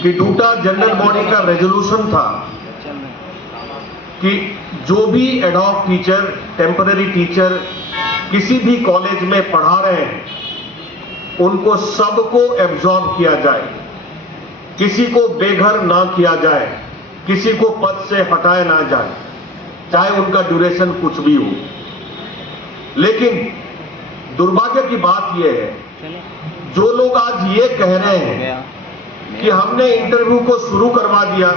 कि due to general body का resolution था कि जो भी एडहॉक टीचर, टेम्पररी टीचर किसी भी कॉलेज में पढ़ा रहे हैं, उनको सबको एब्जॉर्ब किया जाए, किसी को बेघर ना किया जाए, किसी को पद से हटाया ना जाए, चाहे उनका ड्यूरेशन कुछ भी हो। लेकिन दुर्भाग्य की बात यह है, जो लोग आज ये कह रहे हैं कि हमने इंटरव्यू को शुरू करवा दिया,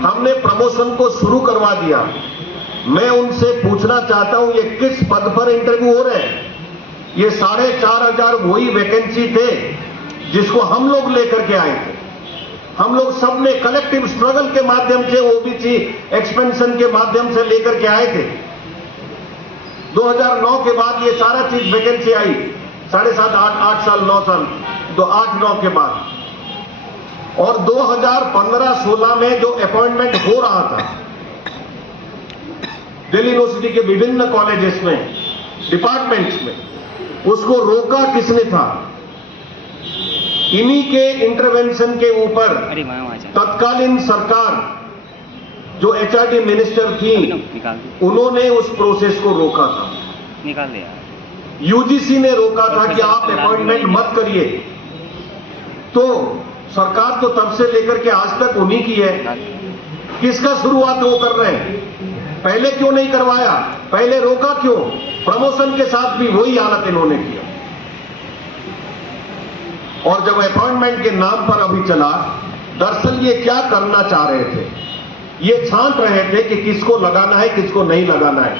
हमने प्रमोशन को शुरू करवा दिया, मैं उनसे पूछना चाहता हूं ये किस पद पर इंटरव्यू हो रहे हैं? ये 4,500 वही वैकेंसी थे जिसको हम लोग लेकर के आए थे। हम लोग सबने कलेक्टिव स्ट्रगल के माध्यम से ओबीसी एक्सपेंशन के माध्यम से लेकर के आए थे। 2009 के बाद ये सारा चीज वैकेंसी आई, 7.5 8 साल 9 साल तो 8-9 के बाद, और 2015-16 में जो अपॉइंटमेंट हो रहा था दिल्ली यूनिवर्सिटी के विभिन्न कॉलेजेस में, डिपार्टमेंट्स में, उसको रोका किसने था? इन्हीं के इंटरवेंशन के ऊपर तत्कालीन सरकार जो एचआरडी मिनिस्टर थी, उन्होंने उस प्रोसेस को रोका था। निकाल दिया। यूजीसी ने रोका था कि आप अपॉइंटमेंट मत करिए। तो सरकार तो तब से लेकर के आज तक उन्हीं की है। किसका शुरुआत वो कर रहे हैं? पहले क्यों नहीं करवाया? पहले रोका क्यों? प्रमोशन के साथ भी वही हालत इन्होंने किया। और जब अपॉइंटमेंट के नाम पर अभी चला, दरअसल ये क्या करना चाह रहे थे? ये छांट रहे थे कि किसको लगाना है, किसको नहीं लगाना है।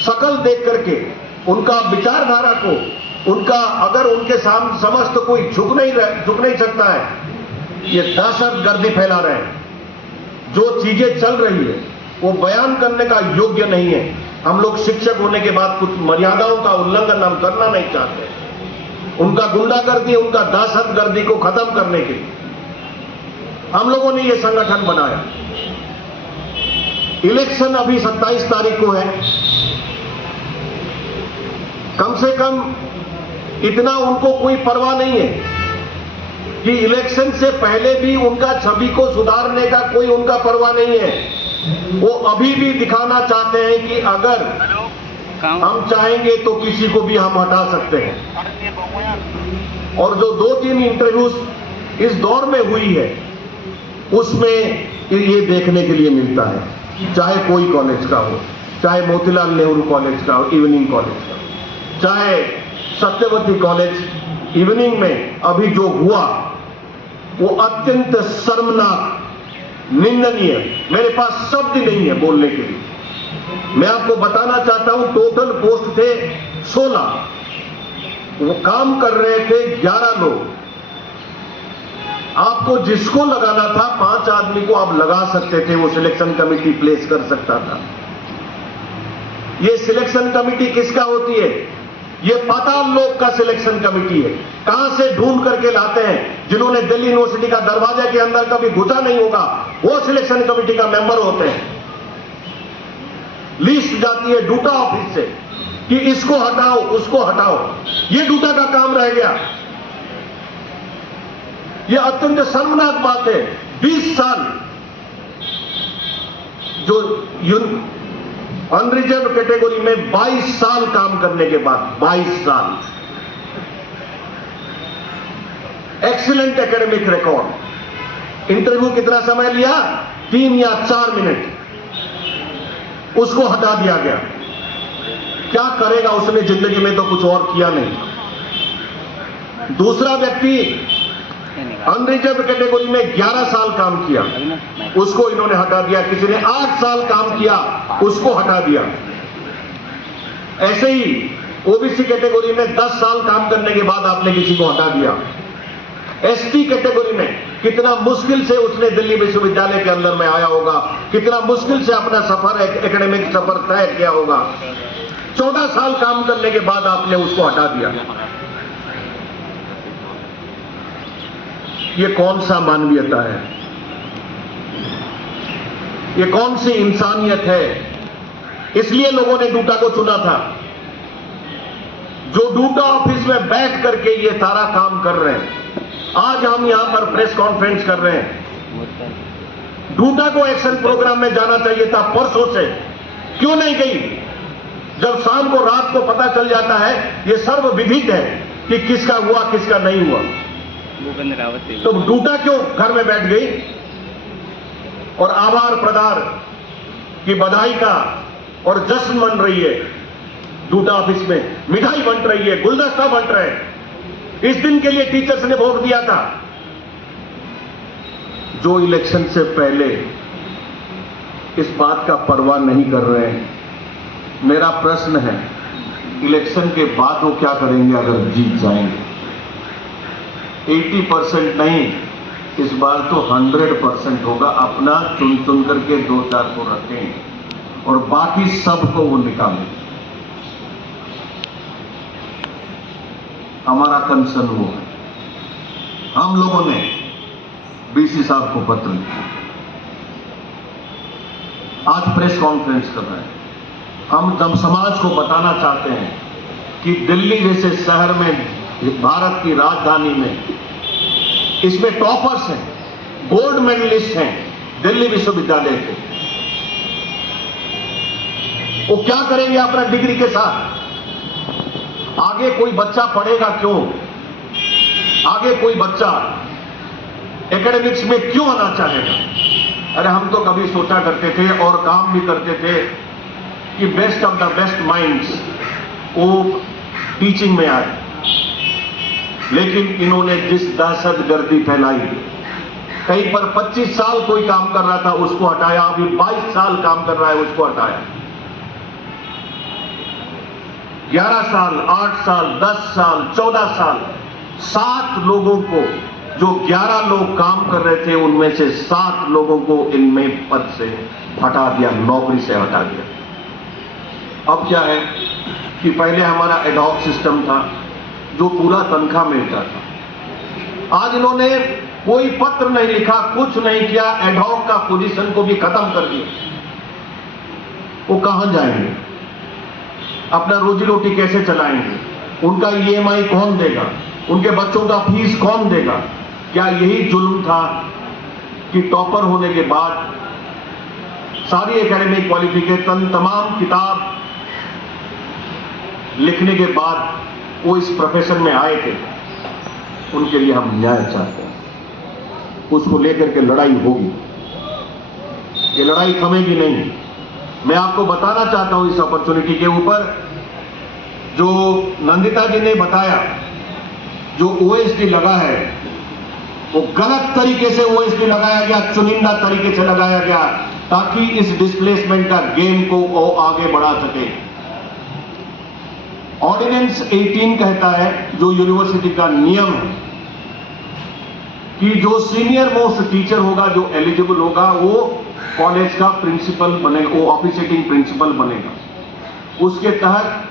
शकल देख करके उनका विचारधारा को, उनका अगर उनके समस्त कोई झुक नहीं सकता है, ये दहशतगर्दी फैला रहे हैं। जो चीजें चल रही है वो बयान करने का योग्य नहीं है। हम लोग शिक्षक होने के बाद कुछ मर्यादाओं का उल्लंघन हम करना नहीं चाहते। उनका गुंडागर्दी, उनका दहशतगर्दी को खत्म करने के लिए हम लोगों ने ये संगठन बनाया। इलेक्शन अभी 27 तारीख को है। कम से कम इतना उनको कोई परवाह नहीं है कि इलेक्शन से पहले भी उनका छवि को सुधारने का कोई उनका परवाह नहीं है। वो अभी भी दिखाना चाहते हैं कि अगर हम चाहेंगे तो किसी को भी हम हटा सकते हैं। और जो 2-3 इंटरव्यूज इस दौर में हुई है, उसमें ये देखने के लिए मिलता है, चाहे कोई कॉलेज का हो, चाहे मोतीलाल नेहरू कॉलेज का हो, इवनिंग कॉलेज का, चाहे सत्यवती कॉलेज इवनिंग में अभी जो हुआ वो अत्यंत शर्मनाक, निंदनीय। मेरे पास शब्द नहीं है बोलने के लिए। मैं आपको बताना चाहता हूं, टोटल पोस्ट थे 16, वो काम कर रहे थे 11 लोग। आपको जिसको लगाना था, 5 आदमी को आप लगा सकते थे, वो सिलेक्शन कमेटी प्लेस कर सकता था। ये सिलेक्शन कमेटी किसका होती है? ये पाताल लोक का सिलेक्शन कमेटी है। कहां से ढूंढ करके लाते हैं? जिन्होंने दिल्ली यूनिवर्सिटी का दरवाजा के अंदर कभी घुसा नहीं होगा, वो सिलेक्शन कमेटी का मेंबर होते हैं। लिस्ट जाती है डूटा ऑफिस से कि इसको हटाओ, उसको हटाओ। ये डूटा का काम रह गया। ये अत्यंत शर्मनाक बात है। 20 साल जो अनरिजर्व कैटेगरी में 22 साल काम करने के बाद, 22 साल एक्सीलेंट एकेडमिक रिकॉर्ड। इंटरव्यू कितना समय लिया? 3 या 4 मिनट। उसको हटा दिया गया। क्या करेगा उसने? जिंदगी में तो कुछ और किया नहीं। दूसरा व्यक्ति अनरिजर्व कैटेगरी में 11 साल काम किया, उसको इन्होंने हटा दिया। किसी ने 8 साल काम किया, उसको हटा दिया। ऐसे ही ओबीसी कैटेगरी में 10 साल काम करने के बाद आपने किसी को हटा दिया। एसटी कैटेगरी में कितना मुश्किल से उसने दिल्ली विश्वविद्यालय के अंदर में आया होगा, कितना मुश्किल से अपना सफर, एकेडमिक सफर तय किया होगा। 14 साल काम करने के बाद आपने उसको हटा दिया। ये कौन सा मानवीयता है? ये कौन सी इंसानियत है? इसलिए लोगों ने डूटा को चुना था। जो डूटा ऑफिस में बैठ करके ये सारा काम कर रहे हैं, आज हम यहां पर प्रेस कॉन्फ्रेंस कर रहे हैं। डूडा को एक्शन प्रोग्राम में जाना चाहिए था परसों से, क्यों नहीं गई? जब शाम को रात को पता चल जाता है, ये सर्वविदित है कि किसका हुआ किसका नहीं हुआ, तो डूडा क्यों घर में बैठ गई? और आभार प्रदार की बधाई का और जश्न मन रही है। डूडा ऑफिस में मिठाई बंट रही है, गुलदस्ता बंट रहे हैं। इस दिन के लिए टीचर्स ने वोट दिया था। जो इलेक्शन से पहले इस बात का परवाह नहीं कर रहे हैं, मेरा प्रश्न है, इलेक्शन के बाद वो क्या करेंगे अगर जीत जाएंगे? 80% नहीं, इस बार तो 100% होगा। अपना चुन चुन करके 2-4 को रखेंगे और बाकी सबको वो निकालेंगे। हमारा कंसर्न वो है। हम लोगों ने बीसी साहब को पत्र लिखा, आज प्रेस कॉन्फ्रेंस कर रहे हैं। हम जब समाज को बताना चाहते हैं कि दिल्ली जैसे शहर में, भारत की राजधानी में, इसमें टॉपर्स हैं, गोल्ड मेडलिस्ट हैं दिल्ली विश्वविद्यालय के, वो क्या करेंगे अपना डिग्री के साथ? आगे कोई बच्चा पढ़ेगा क्यों? आगे कोई बच्चा एकेडमिक्स में क्यों आना चाहेगा? अरे हम तो कभी सोचा करते थे और काम भी करते थे कि best of the best minds वो टीचिंग में आए, लेकिन इन्होंने जिस दहशतगर्दी फैलाई, कहीं पर 25 साल कोई काम कर रहा था उसको हटाया, अभी 22 साल काम कर रहा है उसको हटाया। 11 साल, 8 साल, 10 साल, 14 साल, 7 लोगों को, जो 11 लोग काम कर रहे थे उनमें से 7 लोगों को इनमें पद से हटा दिया, नौकरी से हटा दिया। अब क्या है कि पहले हमारा एडहॉक सिस्टम था जो पूरा तनख्वाह मिलता था। आज इन्होंने कोई पत्र नहीं लिखा, कुछ नहीं किया, एडहॉक का पोजीशन को भी खत्म कर दिया। वो कहां जाएंगे? अपना रोजी रोटी कैसे चलाएंगे? उनका ईएमआई कौन देगा? उनके बच्चों का फीस कौन देगा? क्या यही जुल्म था कि टॉपर होने के बाद सारी एकेडमिक क्वालिफिकेशन, तमाम किताब लिखने के बाद वो इस प्रोफेशन में आए थे? उनके लिए हम न्याय चाहते हैं, उसको लेकर के लड़ाई होगी। ये लड़ाई थमेगी नहीं। मैं आपको बताना चाहता हूं इस अपॉर्चुनिटी के ऊपर, जो नंदिता जी ने बताया, जो ओएसडी लगा है वो गलत तरीके से ओएसडी लगाया गया, चुनिंदा तरीके से लगाया गया ताकि इस डिस्प्लेसमेंट का गेम को वो आगे बढ़ा सके। ऑर्डिनेंस 18 कहता है, जो यूनिवर्सिटी का नियम है, कि जो सीनियर मोस्ट टीचर होगा, जो एलिजिबल होगा, वो कॉलेज का प्रिंसिपल बनेगा, वो ऑफिशिएटिंग प्रिंसिपल बनेगा। उसके तहत